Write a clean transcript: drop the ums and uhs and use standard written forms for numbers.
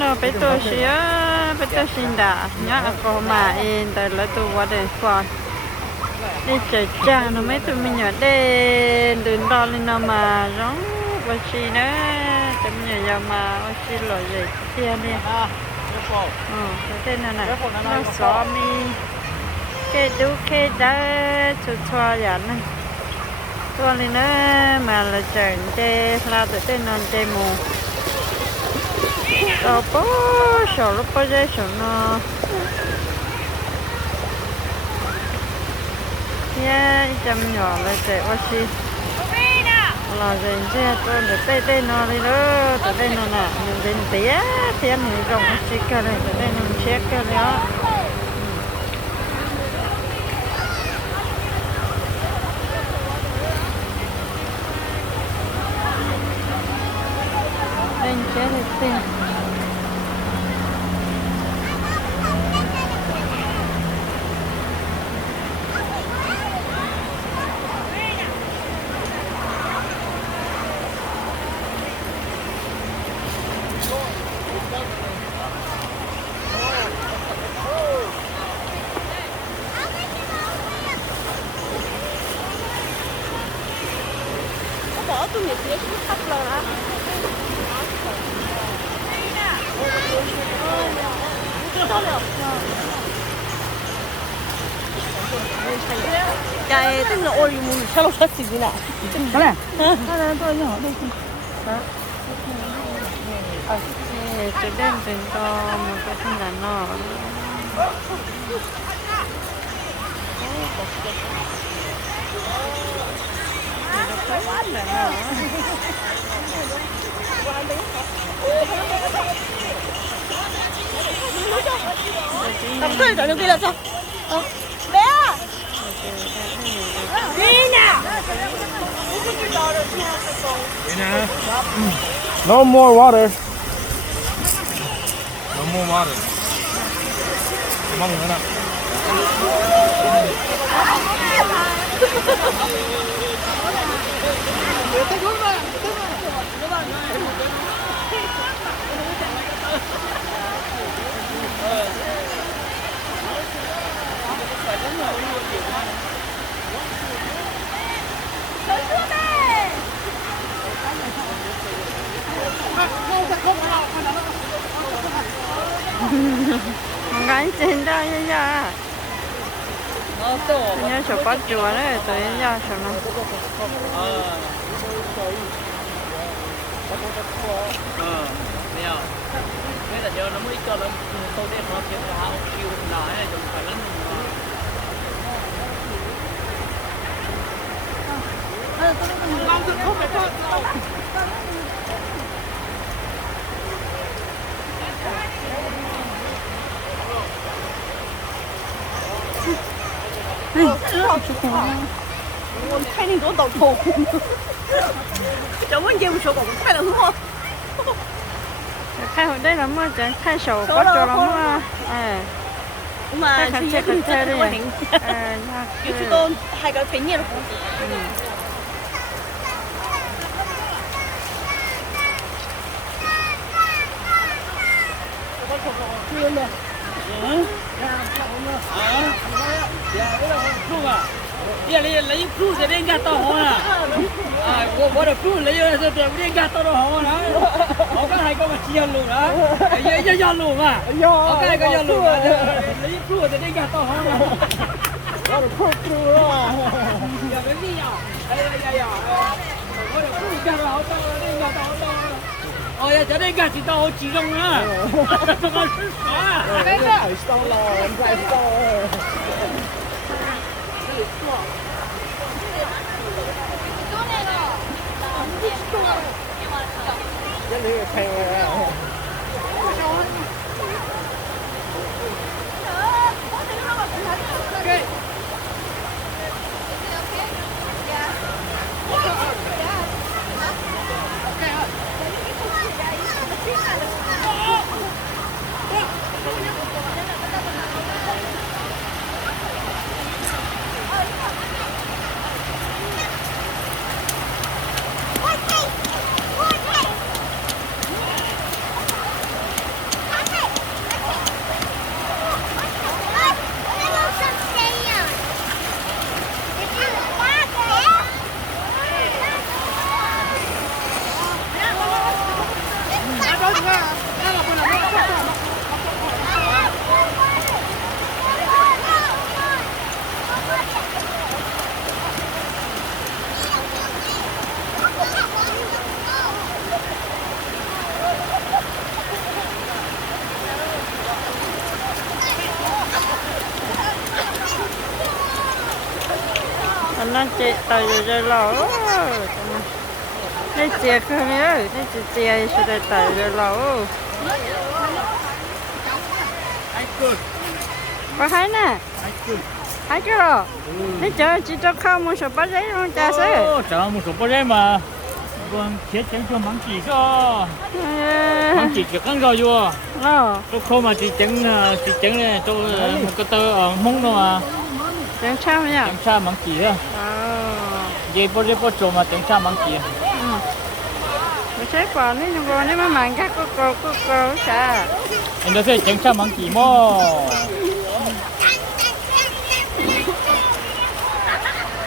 nó phải tôi xía phải tôi xin đã nhá có mà in tại là tôi qua đây coi đi chơi cha nó mấy tụi mình nhỏ đen đừng đo lên nó mà giống và chi nữa tụi mình giờ mà chi lỗi gì kia đi cái tên này nó xóa mi cái đu cái đá chua chua vậy nè tôi lên nó mà là chẳng chơi là tụi tên non chơi mù rồi bố sổ lúc bố dây sổ nó nha chăm nhỏ là chạy qua xí là dành cho tôi để tê tê nó đi đó tụi đây nó nè mình đến tía tía mình rồng nó xí cả này tụi đây nó chết cả đó đây chết thì tê bỏ tôi nhặt nhặt cái thấp rồi hả? Cái tên là ôi mùi sao nó xịt vậy nè? Cái này? Cái tôi nhỏ đây. tụi đen tụi to một cái thằng đàn nọ Cầm cây trở lên kia là sao? Bé à? Đi nè. No more water. No more water. Mong nữa nè. gái trên đó như ra nhớ chỗ có chùa đấy tụi ra chỗ nào bây giờ giờ nó mới cho nó tôi để nó kiếm ra học chiều lại này chúng phải lắm我看你给我倒头，这问题不说过，快点喝。 khai hồi đây là mua chẳng khai sầu có cho lắm mà mà khai thì chơi cái chơi đi kiểu chúng tôi hai cái phế nhiên là giờ lấy fruit sẽ đến gạt tao hả? What a fruit lấy giờ sẽ đến gạt tao hả đó? Họ có hai con mà chia luôn đó, giờ luôn à? Họ có hai con giờ luôn à? Lấy fruit sẽ đến gạt tao hả? What a fruit đó. Giờ cái gì nhở? Đây, what a fruit gạt tao đến gạt tao. Giờ đến gạt thì tao chỉ trong nữa. Phải sau là phải sau. Cái này phèn rồi. mang chị tàu rồi lẩu đây chè không nhớ đây chè sẽ để tàu rồi lẩu có thấy nè thấy chưa rồi đây chờ chị cho không một số bát giấy không cha sứ chả một số bao nhiêu mà còn thiết chén cho mắm chỉ cho mắm chỉ chỉ căng rồi chưa tôi không mà chỉ chén này tôi một cái tơ ở mông đâu mà chén sao nhỉ chén cha mắm chỉ á vậy bao nhiêu bao chỗ mà chén cha mắm chỉ mình sẽ còn nếu mà mang các cô chả anh đã thấy chén cha mắm chỉ mò